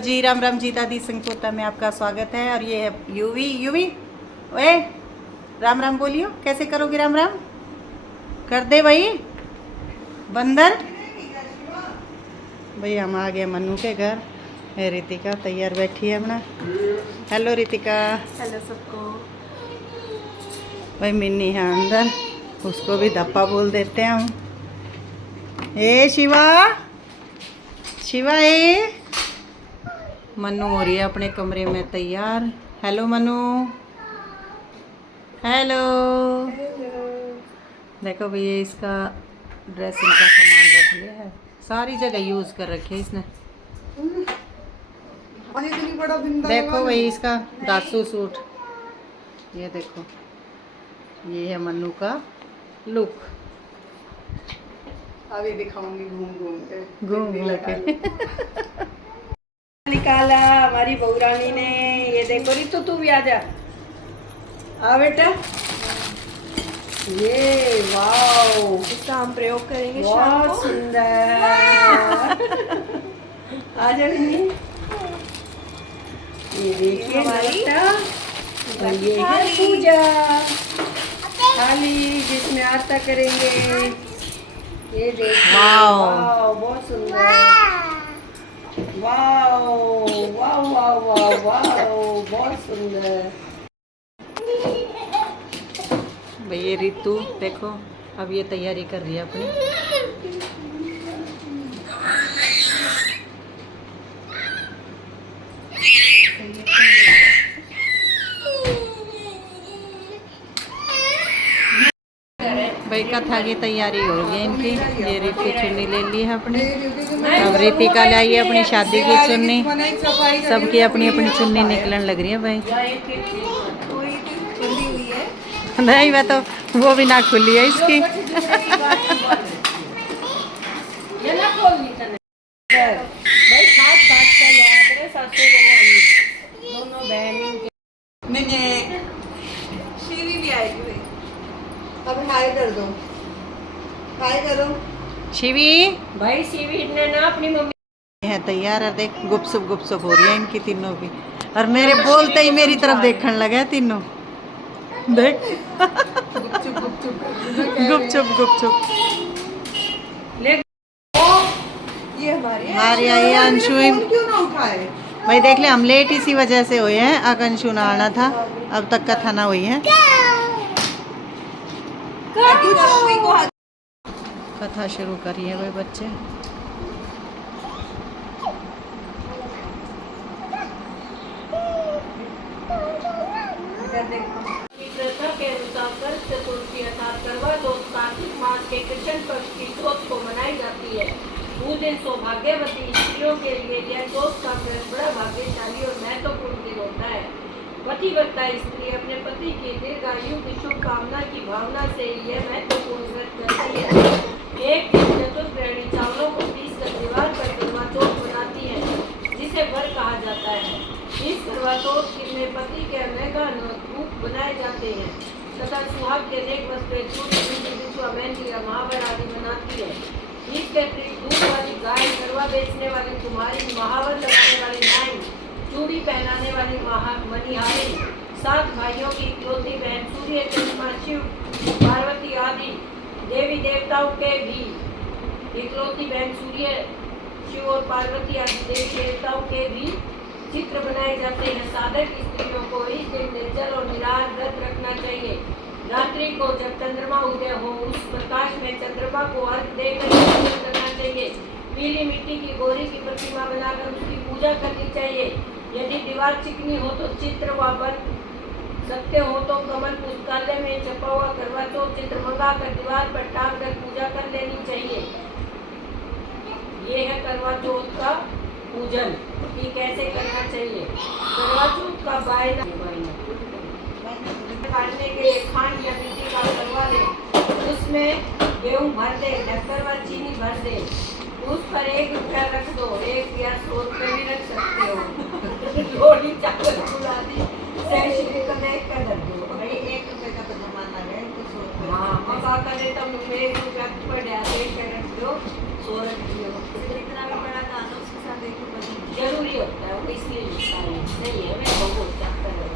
जी, राम राम जी। दादी संगपोता में आपका स्वागत है। और ये है यूवी। यूवी ओए, राम राम बोलियो। कैसे करोगे राम राम? कर दे भाई बंदर। भाई हम आ गए मन्नू के घर। रितिका तैयार बैठी है अपना। हेलो रितिका। हेलो सबको। भाई मिन्नी है अंदर, उसको भी धप्पा बोल देते हैं हम। ए शिवा, शिवा ए। मन्नू हो रही है अपने कमरे में तैयार। हेलो मन्नू। हेलो। देखो भैया इसका ड्रेसिंग का सामान रख लिया है, सारी जगह यूज़ कर रखी है इसने। देखो भाई इसका दासू सूट, ये देखो, ये है मन्नू का लुक। अभी दिखाऊंगी घूम घूम के। घूम घूम के निकाला हमारी बहुरानी ने। ये देखो रितु, तू भी आ जा। आ बेटा, ये वाओ, इसका हम प्रयोग करेंगे शाम को। बहुत सुंदर। आ जा मिन्नी। ये देखिए हमारी, और ये है पूजा थाली जिसमें आरता करेंगे। ये देखिए, वाओ बहुत सुंदर। Wow wow wow wow wow, बहुत सुंदर। भाई ये रितु देखो, अब ये तैयारी कर रही है अपनी। भाई कथा की तैयारी हो रही है इनकी। ये रितु चुन्नी ले ली है अपनी। अब रितिका लाई है अपनी शादी की चुन्नी। सबकी अपनी अपनी चुन्नी निकलने लग रही है भाई। नहीं वह तो वो भी ना खुली है इसकी। भाई खास बात कर ले सासू दोनों बहन शीरी भी आएगी भाई। अब हाय कर दो, हाय करो शिवी। भाई शिवी ने ना अपनी मम्मी है तैयार है, देख गुपसुप गुपसुप हो रही है इनकी तीनों की। और मेरे बोलते ही मेरी तरफ देखने लगे तीनों। देख गुपचुप गुपचुप। ये हमारी आई अंशु। क्यों ना उठाए भाई देख ले, हम लेट इसी वजह से हुए हैं। अगर अंशु ना आना था अब तक कथा ना हुई है। कथा शुरू करिए भाई बच्चे। प्रथा के अनुसार चतुर्थी अर्थात करवा चौथ कार्तिक मास के कृष्ण पक्ष की चौथ को मनाई जाती है। उस दिन सौभाग्यवती स्त्रियों के लिए यह चौथ का व्रत बड़ा भाग्यशाली और महत्वपूर्ण दिन होता है। पतिव्रता स्त्री अपने पति की दीर्घायु की शुभकामना की भावना से यह महत्वपूर्ण व्रत करती है। एक दिन चतुर्ग्रहणी चावलों को पीसकर दीवार पर करवा चौथ बनाती है, जिसे व्रत कहा जाता है। इस करवा चौथ में पति के अनेका रूप बनाए जाते हैं तथा सुहाग के अनेक वस्त्रें मेहंदी महावर आदि बनाती है। इसके अतिरिक्त दूध वाली गाय, करवा बेचने वाली कुमारी, महावर लगाने वाली नाई, चूड़ी पहनाने वाली मनिहारी, 7 भाइयों की इकलौती बहन, सूर्य, चंद्रमा, शिव, पार्वती आदि देवी देवताओं के भी इकलौती बहन सूर्य, शिव और पार्वती आदि देवी देवताओं के भी चित्र बनाए जाते हैं। साधक स्त्रियों को इस दिन निर्जल और निराहार व्रत रखना चाहिए। रात्रि को जब चंद्रमा उदय हो उस प्रकाश में चंद्रमा को अर्घ देकर करना चाहिए। पीली मिट्टी की गौरी की प्रतिमा बनाकर उसकी पूजा करनी चाहिए। यदि दीवार चिकनी हो तो चित्र व बन सकते हो तो कमल पुस्तकालय में छपा हुआ करवा चौथ चित्र मंगा कर दीवार पर टांग कर पूजा कर लेनी चाहिए। ये है करवा चौथ का पूजन कि कैसे करना चाहिए। करवा चौथ का बायना काटने के लिए खांड या मिट्टी का करवा ले, उसमें गेहूं भर दे, ढक्कन व चीनी भर दे, उस पर 1 रुपया रख दो। 1 या 100 रुपये भी रख सकते हो। लोड़ी चावल फुलादी श्री कनेक्ट कर दो भाई। 1 रुपये का तो जमाना है तो 100 रुपये। हाँ मका करे तब 1 रुपया पर रख दो, 100 रख दियो। इतना भी बड़ा गाना उसके साथ जरूरी होता है, वो इसलिए लिखता है, नहीं है मैं बहुत चाहता है।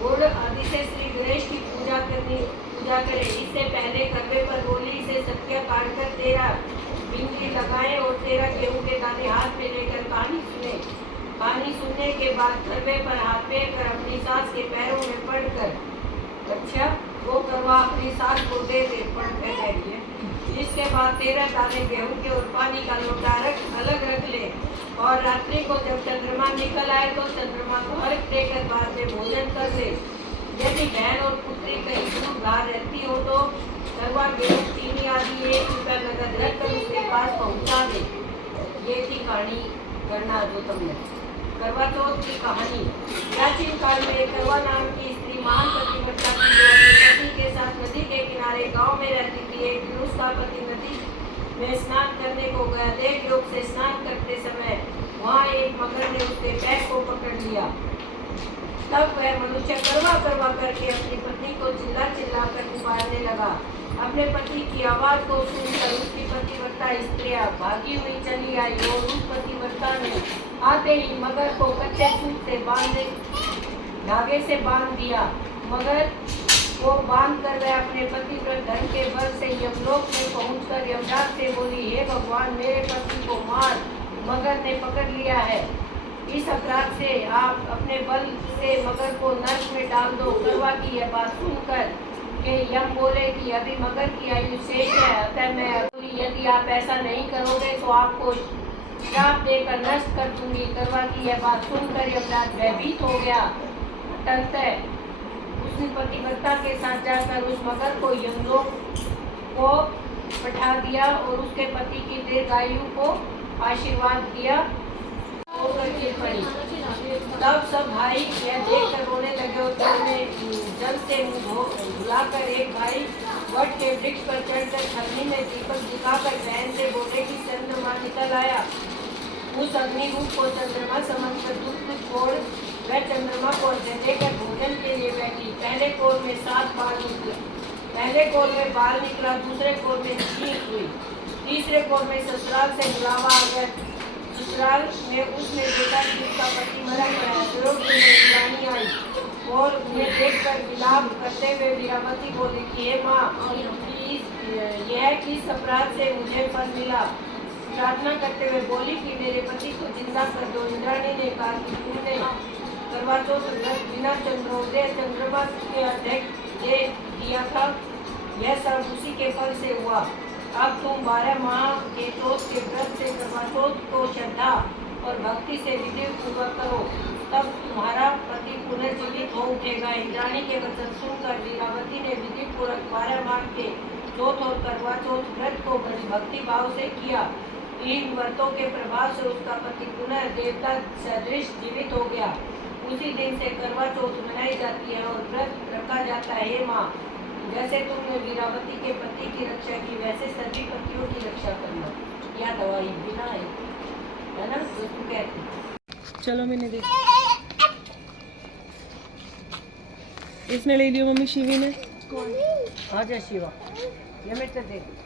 गुड़ आदि से श्री गणेश की पूजा करें। इससे पहले करवे पर गोली से सत्या काट कर 13 बिंदी लगाए और 13 गेहूं के दाने हाथ में लेकर कहानी सुने। कहानी सुनने के बाद करवे पर हाथ फेर कर अपनी सास के पैरों में पड़कर, अच्छा वो करवा अपनी सास को दे पड़ पे। इसके बाद 13 दाने गेहूं के और पानी का लोटा अलग रख ले और रात्रि को जब चंद्रमा निकल आए तो चंद्रमा को अर्घ देकर बाद में भोजन कर ले। यदि बहन और पुत्री कहीं दूर बाहर रहती हो तो करवा गेहूं चीनी आदि 1 रुपया नगद रखकर उसके पास पहुंचा दे। ये थी कहानी करना जो तुमने। करवा चौथ की कहानी। प्राचीन काल में करवा नाम की स्त्री महान पतिव्रता थी जो अपने पति के साथ नदी के किनारे गांव में रहती थी। एक दिन उसका पति नदी में स्नान करने को गया। देव योग से स्नान करते समय वहाँ एक मगर ने उसके पैर को पकड़ लिया। तब वह मनुष्य करवा करवा करके अपनी पत्नी को चिल्ला चिल्ला कर पुकारने लगा। अपने पति की आवाज को सुनकर उसकी पतिव्रता स्त्रियां भागी हुई चली आई और उस पतिव्रता ने आते ही मगर को कच्चे सूत से धागे से बांध दिया। मगर को बांध कर वह अपने पतिव्रत धन के बल से यमलोक में पहुंचकर यमराज से बोली, हे भगवान मेरे पति को मार, मगर ने पकड़ लिया है। इस अपराध से आप अपने बल से मगर को नरक में डाल दो। करवा की यह बात सुनकर के यम बोले कि अभी मगर की आयु शेष है, अतः मैं यदि आप ऐसा नहीं करोगे तो आपको श्राप देकर नष्ट कर दूंगी। करवा की यह बात सुनकर यमराज भयभीत हो गया। तंत्र उसने पतिव्रता के साथ जाकर उस मगर को यमलोक को पठा दिया और उसके पति की दीर्घायु को आशीर्वाद दिया। पड़ी तब सब भाई यह देखकर रोने लगे और जल से मुंह धुलाकर एक भाई वट के वृक्ष पर चढ़कर छलनी में दीपक दिखाकर बहन से बोले कि चंद्रमा निकल आया। उस अग्नि रूप को चंद्रमा समझकर दूध छोड़ वह चंद्रमा को देकर भोजन के लिए बैठी। पहले कोर में 7 बाल निकले। पहले कोर में बाल निकला, दूसरे कोर में छींक हुई, तीसरे कोर में ससुराल से बुलावा आ गया। ससुराल में उसने देखा कि उसका पति मरा गया है। विरोध में रानी आई और उन्हें देखकर विलाप करते हुए वीरावती बोली कि हे माँ, यह किस अपराध से मुझे फल मिला। प्रार्थना करते हुए बोली कि मेरे पति को जिंदा कर दो। इंद्राणी ने कहा कि तुमने करवा चौथ व्रत बिना चंद्रोदय चंद्रमा के अध्यक्ष दे दिया था, यह सब उसी के फल से हुआ। अब तुम 12 माह के चौथ के व्रत से करवा चौथ को श्रद्धा और भक्ति से विधि पूर्वक करो, तब तुम्हारा पति पुनर्जीवित हो उठेगा। इंद्राणी के वचन सुनकर वीरावती ने विधि पूर्वक 12 माह के चौथ और करवा चौथ व्रत को बड़ी भक्ति भाव से किया। इन व्रतों के प्रभाव से उसका पति पुनः देवता सदृश जीवित हो गया। उसी दिन से करवा चौथ मनाई जाती है और व्रत रखा जाता है। हे माँ, जैसे तुमने वीरावती के पति की रक्षा की वैसे सभी पतियों की रक्षा करना। या दवाई बिना है ना, तो तू कहती। चलो मैंने देखा, इसने ले लियो मम्मी, शिवी ने। हाँ जय शिवा, ये मैं तो देख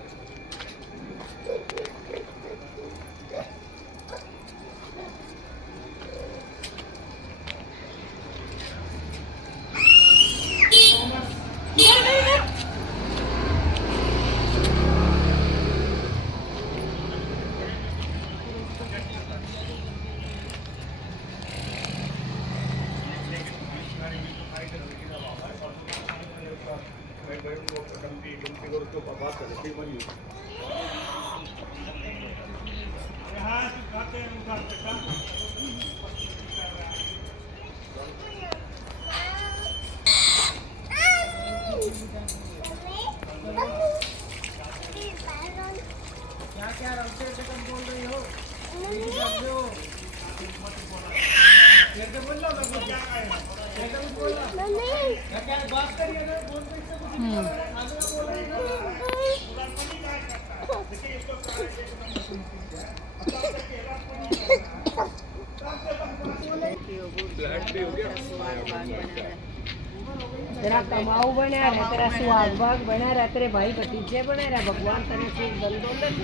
तेरा कमाऊ बना रहे, तेरा सुहाग भाग बना रहे, तेरे भाई भतीजे बने रहे, भगवान तेरे खूब दल दौलत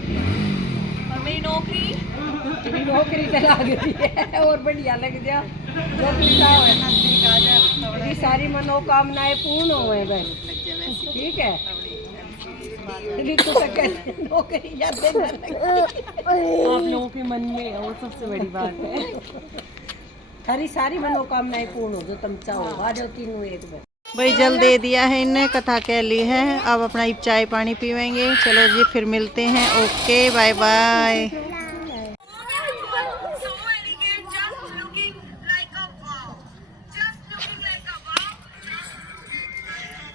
और मेरी नौकरी तेरी नौकरी चला गई है और बढ़िया लग जा जो तू चाहे तेरी सारी मनोकामनाएं पूर्ण हो बहन ठीक है रितु तक कहते हैं, नौकरी जाते न लगे। आप लोगों के मन में है, वो सबसे बड़ी बात है। थारी सारी मनोकामनाएं पूर्ण हो जो तुम चाहो आ जाओ तीनों एक बार भाई जल दे दिया है इनने, कथा कह ली है, अब अपना चाय पानी पीवेंगे। चलो जी फिर मिलते हैं, ओके बाय बाय।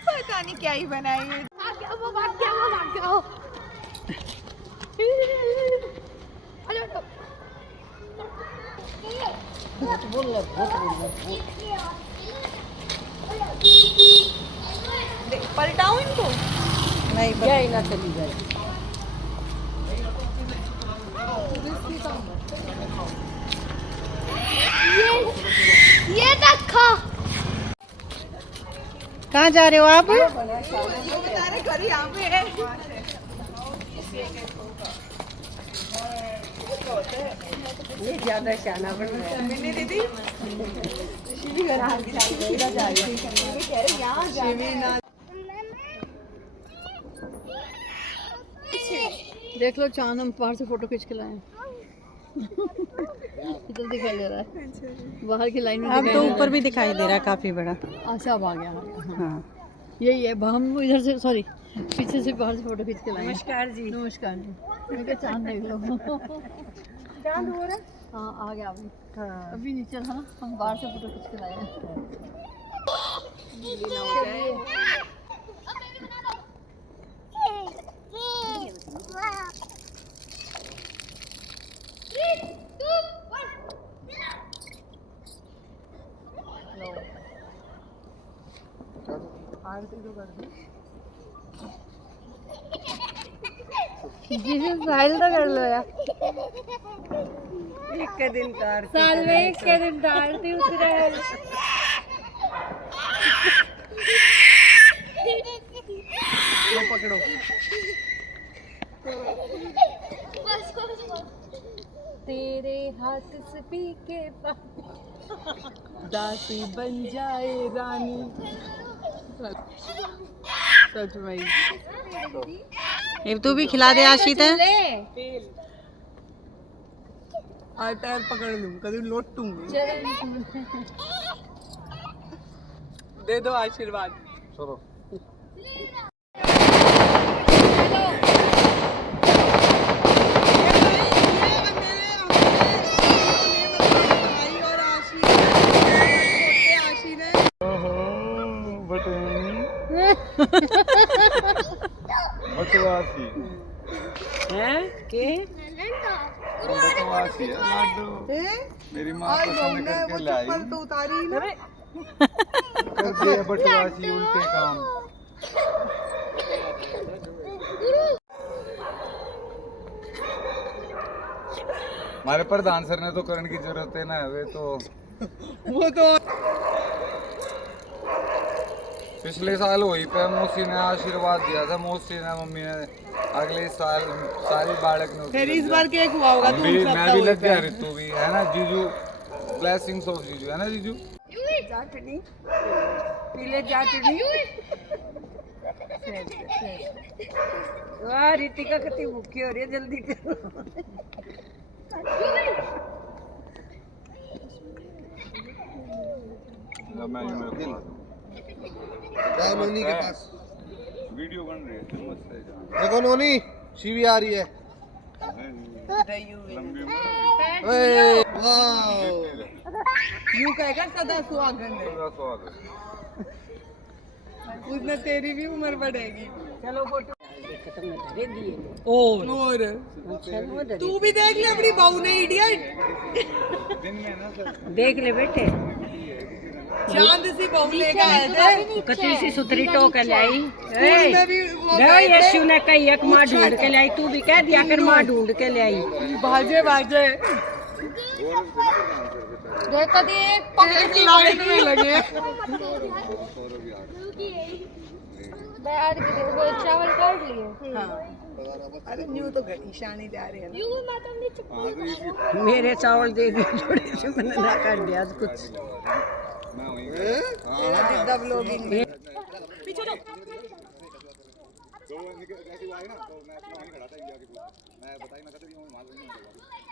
पता नहीं क्या ही बनाएंगे। पलटाऊं इनको? नहीं क्या ही ना चली जाए ये देखो कहाँ जा रहे हो आप? ये ज्यादा शाना बन रहा है देख लो चांद, हम बाहर से फोटो खींच के लाए। इधर दिखाई दे रहा है, बाहर की लाइन में अब तो ऊपर भी दिखाई दे रहा है काफी बड़ा। अच्छा अब आ गया। हाँ यही है, हम इधर से सॉरी पीछे से बाहर से फोटो खींच के लाए। नमस्कार जी नमस्कार जी। मैं कहा चांद देख लो। चांद हो रहा है हाँ आ गया अभी। हाँ अभी नीचे था ना, हम बाहर से फोटो खींच के लाए हैं। फाइल तो कर लो यार एक के दिन कार साल में एक के दिन डालती उतरा है लो पकड़ो। तेरे हाथ से पी के दासी बन जाए रानी। सच भाई। अब तू भी खिला दे आशित है। पैर पकड़ लूं, कभी लोटूंगी। दे दो आशीर्वाद। चलो बटवासी हैं के बटवासी है लाडू। मेरी माँ पसंद करके लाई तो उतारी ना। कर दिए बटवासी उल्टे काम। हमारे प्रधान सर ने तो करने की जरूरत है ना, वे तो वो तो पिछले साल वही पे मौसी ने आशीर्वाद दिया था, मौसी ने मम्मी ने अगले साल सारी बालक ने फिर इस बार केक हुआ होगा। मैं भी लग गया ऋतु भी है ना जीजू। ब्लेसिंग्स ऑफ जीजू है ना जीजू। जाटनी पीले जाटनी वाह रितिका कितनी भूखी हो रही है, जल्दी करो। मैं नोनी के पास वीडियो बन रही है मस्त है। देखो नोनी शिवी आ रही है। लंबी वाह यूं कहेगा सदा सुहागन है। स्वागत। उसमें तेरी भी उम्र बढ़ेगी। चलो फोटो तुमने धरे दिए और चलो धरे तू भी देख ले अपनी बहू ने, इडियट। दिन में ना सर देख ले बेटे चांद सी बहू लेके आए थे। कतरी सी सुथरी टोक लाई स्कूल में भी वो यशु ने कही एक माँ ढूंढ के लाई, तू भी कह दिया कर माँ ढूंढ के ले आई। भाजे भाजे देखो देख पकड़ एक लाइन में लगे। बैठ के देखो चावल काट लिए हाँ अरे न्यू तो घड़ी शानी जा रही है ना। यूं माता ने चुप मेरे चावल दे दिए थोड़े से मैंने ना कर दिया आज कुछ जिद्दा ब्लॉगिंग में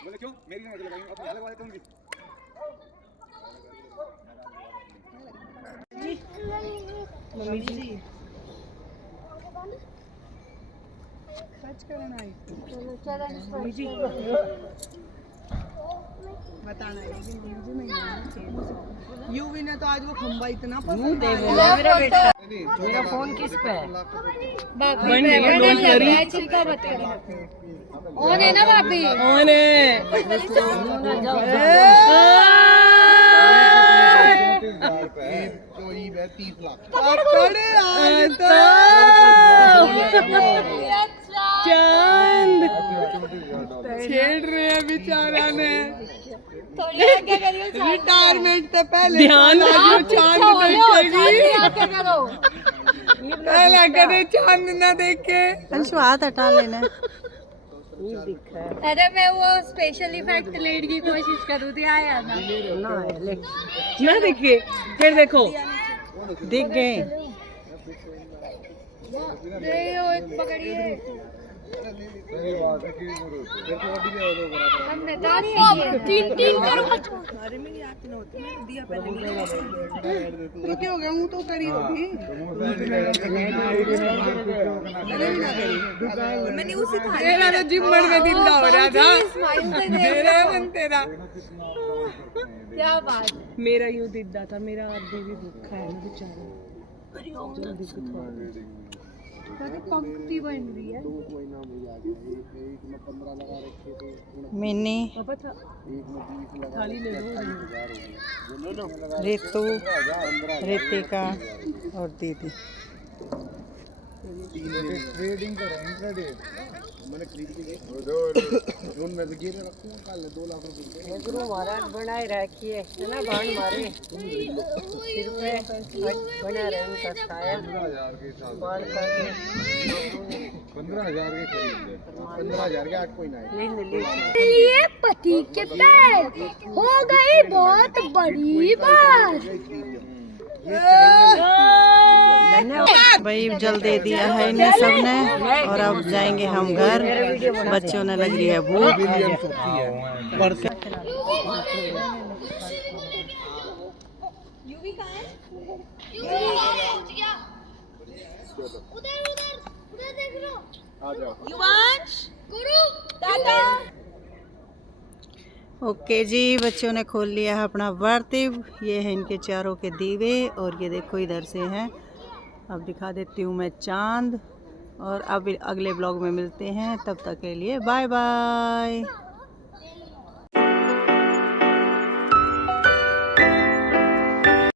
बोले क्यों मेरी नजर लगाई अपने हाल वाले कहूंगी मम्मी जी सच करना है चलो चरण स्पर्श बताना है कि मम्मी जी नहीं आना चाहिए यूवी ने तो आज वो खंबा इतना पसंद है मेरा फोन किस पे है? भाभी मैंने लगाया छिलका मत करो ऑन है ना भाभी ऑन जो ई है 30 लाख पकड़े आज तो चांद छेड़ रहे हैं बेचारा ने थोड़ी आगे करियो रिटायरमेंट से पहले ध्यान आज चांद देखेगी आगे करो पहला कदे चांद ना देखे अंशु हाथ हटा लेना अरे मैं वो स्पेशल इफेक्ट लेट की कोशिश करूँ थी आया ना ना देखिए फिर देखो दिख गए पकड़िए सही बात है कि गुरु हमने तारी तीन तीन करो अरे मेरी आंख न होती मैं दिया पहले तो क्या हो गया हूं तो करी होगी मैंने उसी था तेरा तो जिम्मन में दिल्ला हो रहा था तेरा मन तेरा क्या बात मेरा यूं दिद्दा था मेरा आदमी भी भूखा है बेचारा पंक्ति बन रही है मैंने रेतू रितिका और दीदी ट्रेडिंग करेंगे मैंने खरीद के जोन में से गिरे रखूं कल 2 लाख रुपए गुरु महाराज बनाए रखिए है ना बाण मारे सिर पे बना रहे उनका छाया 15,000 के हिसाब बाल करके 15,000 के खरीद 15,000 के 8 कोई ना है ये पति के पैर हो गई बहुत बड़ी बात भाई जल दे दिया है इन्हें सबने और अब जाएंगे हम घर बच्चों ने लग रही है भूख ओके जी बच्चों ने खोल लिया है अपना वर्तिव ये है इनके चारों के दीवे और ये देखो इधर से हैं अब दिखा देती हूँ मैं चांद और अब अगले ब्लॉग में मिलते हैं तब तक के लिए बाय बाय।